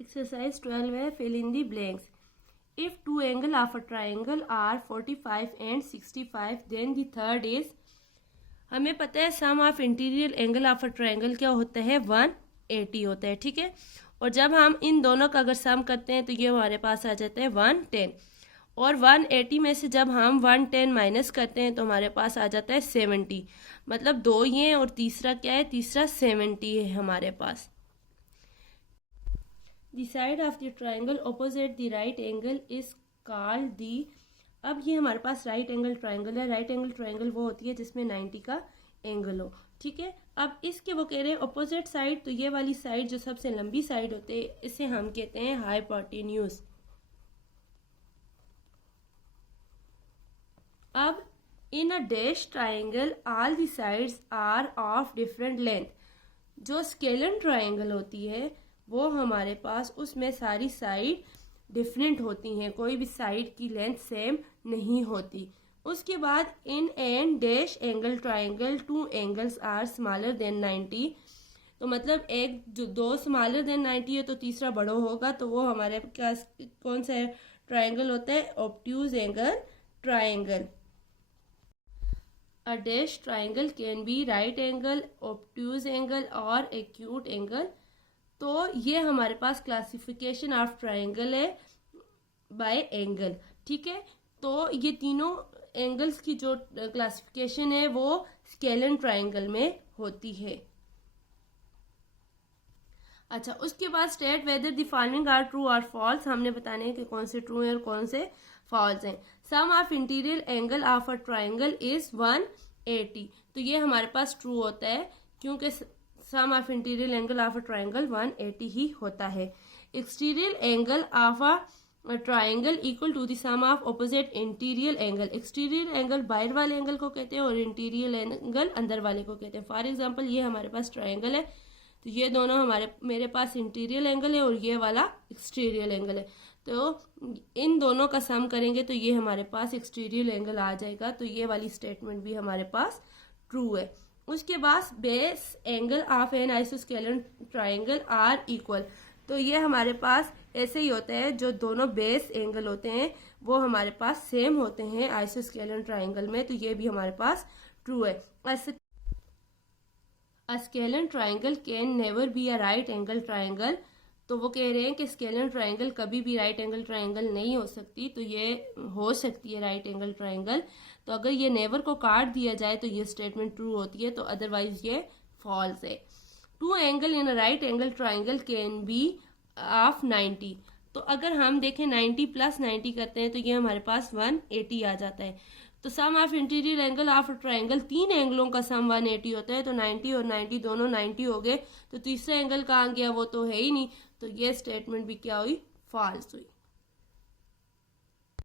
Exercise 12 है, fill in the blanks. If two angles of a triangle are 45 and 65, then the third is. हमें पता है sum of interior angle of a triangle क्या होता है, 180 होता है. ठीक है, और जब हम इन दोनों का अगर सम करते हैं तो ये हमारे पास आ जाता है 110. और 180 में से जब हम 110 माइनस करते हैं तो हमारे पास आ जाता है 70. मतलब दो ये हैं और तीसरा क्या है, तीसरा 70 है हमारे पास. The side of the triangle opposite the right angle is called the. अब ये हमारे पास राइट एंगल ट्रायंगल है. राइट एंगल ट्रायंगल वो होती है जिसमें 90 का एंगल हो. ठीक है, अब इसके वो कह रहे हैं अपोजिट साइड, तो ये वाली साइड जो सबसे लंबी साइड होती है इसे हम कहते हैं हाइपोटेन्यूज. अब in a dash triangle all the sides are of different length. जो स्केलन ट्रायंगल होती है वो हमारे पास उसमें सारी साइड डिफरेंट होती हैं, कोई भी साइड की लेंथ सेम नहीं होती. उसके बाद in and dash angle triangle two angles are smaller than 90. तो मतलब एक जो दो स्मॉलर देन 90 है तो तीसरा बड़ा होगा, तो वो हमारे पास कौन सा ट्रायंगल होता है, obtuse angle triangle. A dash triangle can B right angle, obtuse angle और एक्यूट एंगल. तो ये हमारे पास क्लासिफिकेशन ऑफ ट्रायंगल है बाय एंगल. ठीक है, तो ये तीनों एंगल्स की जो क्लासिफिकेशन है वो स्केलन ट्रायंगल में होती है. अच्छा, उसके बाद state whether the following are true और फॉल्स. हमने बताने हैं कि कौन से ट्रू हैं और कौन से फॉल्स हैं. Sum of interior angle of a triangle is 180. तो ये हमारे पास ट्रू होता है क्योंकि sum of interior angle of a triangle 180 ही होता है. Exterior angle of a triangle equal to the sum of opposite interior angle. Exterior angle बाहर वाले एंगल को कहते हैं और इंटीरियर एंगल अंदर वाले को कहते हैं. फॉर एग्जांपल ये हमारे पास ट्रायंगल है तो ये दोनों मेरे पास इंटीरियर एंगल है और ये वाला एक्सटीरियर एंगल है. तो इन दोनों का सम करेंगे तो ये हमारे पास एक्सटीरियर एंगल आ जाएगा. तो ये वाली स्टेटमेंट भी हमारे पास ट्रू है. उसके बाद base angle of an isosceles triangle are equal. तो ये हमारे पास ऐसे ही होता है, जो दोनों बेस एंगल होते हैं वो हमारे पास सेम होते हैं आइसोस्केलन ट्रायंगल में. तो ये भी हमारे पास ट्रू है. A scalene triangle can never be a right angle triangle. तो वो कह रहे हैं कि स्केलन ट्रायंगल कभी भी राइट एंगल ट्रायंगल नहीं हो सकती. तो ये हो सकती है राइट एंगल ट्रायंगल. तो अगर ये नेवर को काट दिया जाए तो ये स्टेटमेंट ट्रू होती है, तो अदरवाइज ये फॉल्स है. Two angle in a right angle triangle can be of 90. तो अगर हम देखें 90 प्लस 90 करते हैं तो ये हमारे पास 180 आ जाता है. तो sum of interior angle of triangle, तीन एंगलों का सम 180 होता है. तो 90 और 90 दोनों 90 हो गए. तो तीसरा एंगल कहाँ गया, वो तो है ही नहीं. तो ये स्टेटमेंट भी क्या हुई, फॉल्स हुई.